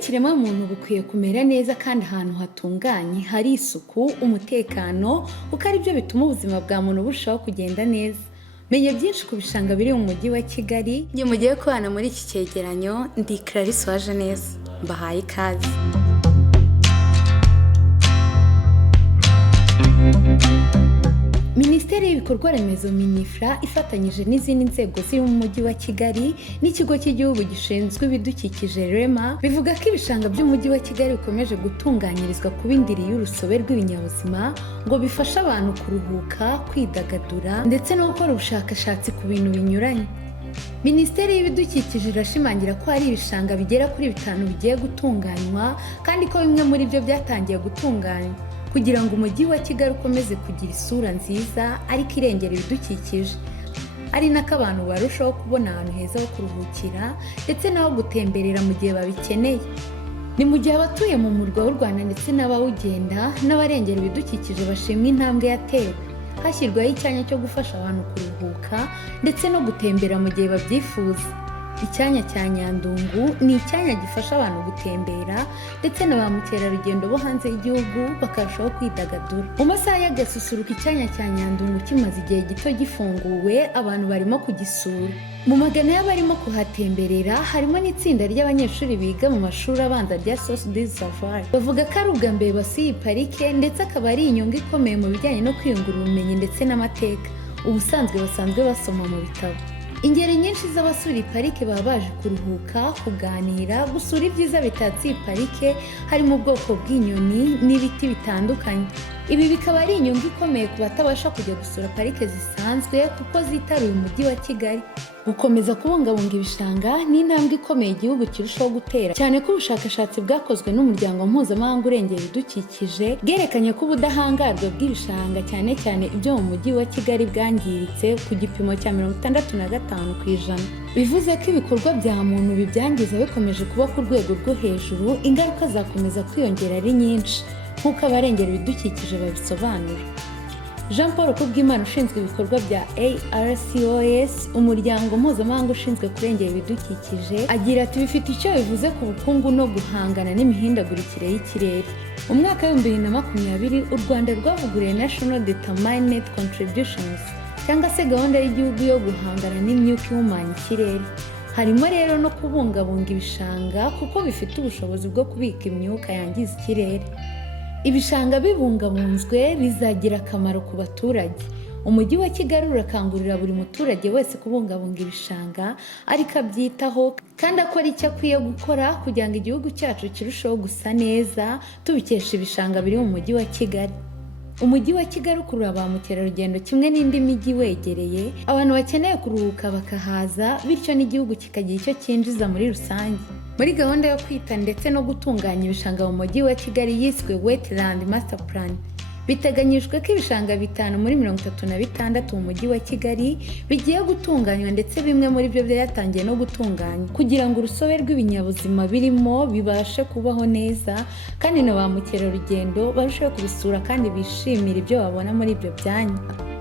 bw'ikiremwa muntu bukwiye kumera neza kandi ahantu hatunganye hari isuku, umutekano, kuko ari byo bituma ubuzima bwa muntu burushaho kugenda neza. Menya byinshi ku bishanga biri mu mujyi wa Kigali. Njye mugiye kubana muri iki cyegeranyo ndi Clarisse UWAJENEZA. Mbahaye ikaze. Minisiteri y'ibikorwa remezo Minifra ifatanyije n'izindi nzego ziri mu mujyi wa Kigali n'ikigo cy'igihugu gishinzwe ibidukikije REMA bivuga ko ibishanga by'umujyi wa Kigali bikomeje gutunganyirizwa kuba indiri y'urusobe rw'ibinyabuzima ngo bifashe abantu kuruhuka, kwidagadura ndetse no gukora ubushakashatsi ku bintu binyuranye. Minisiteri y'ibidukikije irashimangira ko hari ibishanga bigera kuri 5 bigiye gutunganywa kandi ko bimwe muri byo byatangiye gutunganywa kugira ngo umujyi wa Kigali ukomeze kugira isura nziza ariko irengera ibidukikije. Ari nako abantu barushaho kubona ahantu heza ho kuruhukira ndetse n'aho gutemberera mu gihe babikeneye. Ni mu gihe abatuye mu murwa w'u Rwanda ndetse n'abawugenda n'abarengera ibidukikije bashimwa intambwe yatewe hashyirwaho icyanya cyo gufasha abantu kuruhuka ndetse no gutembera mu gihe babyifuza. Icyanya cya Nyandungu ni icyanya gifasha abantu gutembera ndetse na ba mukerarugendo bo hanze y'igihugu bakarushaho kwidagadura. Mu masaha y'agasusuruko icyanya cya Nyandungu kimaze igihe gito gifunguwe, abantu barimo kugisura. Mu magana y'abarimo kuhatemberera harimo n'itsinda ry'abanyeshuri biga mu mashuri abanza rya Source des Savoirs. Bavuga ko ari ubwa mbere basuye iyi parike ndetse akaba ari inyungu ikomeye mu bijyanye no kwiyungura ubumenyi ndetse n'amateka. Ubusanzwe basanzwe basoma mu bitabo. Ingeri nyinshi z'abasura iyi parike baba baje kuruhuka, kuganira, gusura ibyiza bitatse iyi parike harimo ubwoko bw'inyoni n'ibiti bitandukanye. Ibi bikaba ari inyungu ikomeye ku batabasha kujya gusura parike zisanzwe kuko zitaruye umujyi wa Kigali. Gukomeza kubungabunga ibishanga ni intambwe ikomeye igihugu kirushaho gutera, cyane ko ubushakashatsi bwakozwe n'umuryango mpuzamahanga urengera ibidukikije bwerekanye ko ubudahangarwa bw'ibishanga cyane cyane ibyo mu mujyi wa Kigali bwangiritse ku gipimo cya 65%. Bivuze ko ibikorwa bya muntu bibyangiza bikomeje kuba ku rwego rwo hejuru, ingaruka zakomeza kwiyongera ari nyinshi nk'uko abarengera ibidukikije babisobanura. Jean Paul Kubwimana ushinzwe ibikorwa bya ARCOS, umuryango mpuzamahanga ushinzwe kurengera ibidukikije, agira ati bifite icyo bivuze ku bukungu no guhangana n'imihindagurikire y'ikirere. Mu mwaka wa 2020 u Rwanda rwavuguruye National Determined Contributions cyangwa se gahunda y'igihugu yo guhangana n'imyuka ihumanya ikirere. Harimo rero no kubungabunga ibishanga kuko bifite ubushobozi bwo kubika imyuka yangiza ikirere. Ibishanga bibungabunzwe bizagira akamaro ku baturage. Umujyi wa Kigali urakangurira buri muturage wese kubungabunga ibishanga ariko abyitaho kandi akora icyo akwiye gukora kugira ngo igihugu cyacu kirusheho gusa neza tubikesha ibishanga biri mu mujyi wa Kigali. Umujyi wa Kigali ukurura ba mukerarugendo kimwe n'indi mijyi wegereye, abantu bakeneye kuruhuka bakahaza, bityo n'igihugu kikagira icyo cyinjiza muri rusange. Muri gahunda yo kwita ndetse no gutunganya ibishanga mu mujyi wa Kigali yiswe Wetland Master Plan, biteganyijwe ko ibishanga 5 muri 36 mu mujyi wa Kigali bigiye gutunganywa ndetse bimwe muri byo byatangiye no gutunganywa kugira ngo urusobe rw'ibinyabuzima birimo bibashe kubaho neza kandi na ba mukerarugendo barusheho kubisura kandi bishimira ibyo babona muri ibyo byanya.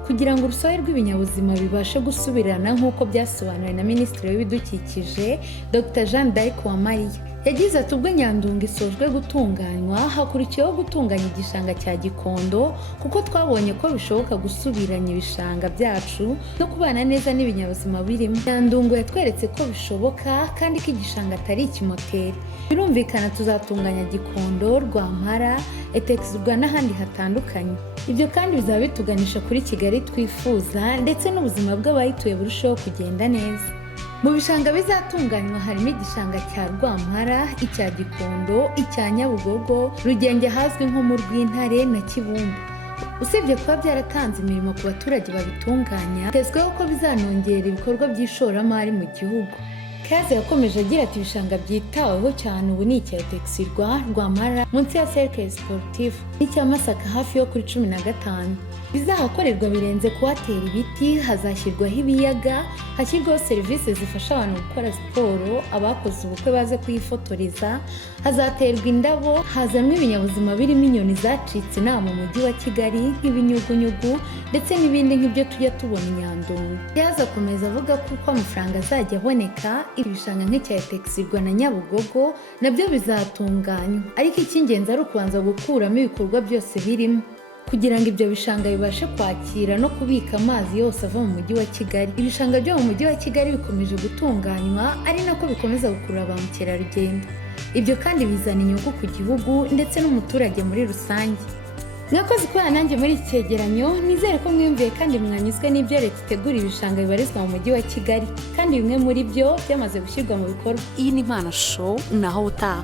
Kugira ngo urusobe rw'ibinyabuzima bibashe gusubirana nk'uko byasobanuwe na Minisitiri w'Ibidukikije Dr. Jean d'Arc Uwamariya, yagize ati ubwo Nyandungu isojwe gutunganywa hakurikiyeho gutunganya igishanga cya Gikondo kuko twabonye ko bishoboka gusubiranya ibishanga byacu no kubana neza n'ibinyabuzima birimo. Nyandungu yatweretse ko bishoboka kandi ko igishanga atari ikimoteri. Birumvikana tuzatunganya Gikondo, Rwampara, Etekizwa n'ahandi hatandukanye. Ibyo kandi bizaba bituganisha kuri Kigali twifuza ndetse n'ubuzima bw'abayituye burushaho kugenda neza. Mu bishanga bizatunganywa harimo igishanga cya Rwampara, icya Gikondo, icya Nyabugogo, Rugenge hazwi nko mu Rwintare na Kibumba. Usibye kuba byaratanze imirimo ku baturage babitunganya, tezweho ko bizanongera ibikorwa by'ishoramari mu gihugu. Kaze yakomeje agira ati ibishanga byitaweho cyane ubu ni icya Etekizwa, Rwampara munsi ya Cercle Sportif, n'icya Masaka hafi yo kuri 15. Bizahakorerwa birenze kuhatera ibiti, hazashyirwaho ibiyaga, hashyirwaho serivisi zifasha abantu gukora siporo, abakoze ubukwe baze kuyifotoreza, hazaterwa indabo, hazanwa ibinyabuzima birimo inyoni zacitse inaha mu mujyi wa Kigali nk'ibinyugunyugu ndetse n'ibindi nk'ibyo tujya tubona i Nyandungu. Yazakomeza avuga ko uko amafaranga azajya aboneka, ibishanga nk'icya Epexirwa na Nyabugogo nabyo bizatunganywa, ariko icy'ingenzi ari ukubanza gukuramo ibikorwa byose birimo kugira ngo ibyo bishanga bibashe kwakira no kubika amazi yose ava mu mujyi wa Kigali. Ibishanga byo mu mujyi wa Kigali bikomeje gutunganywa, ari nako bikomeza gukurura ba mukerarugendo. Ibyo kandi bizana inyungu ku gihugu ndetse n'umuturage muri rusange. Mwakoze kubana nanjye muri iki cyegeranyo, nizere ko mwumviye kandi mwanyuzwe n'ibyo Leta itegura ibishanga bibarizwa mu mujyi wa Kigali, kandi bimwe muri byo byamaze gushyirwa mu bikorwa. Iyi ni Impano Show, naho utaha.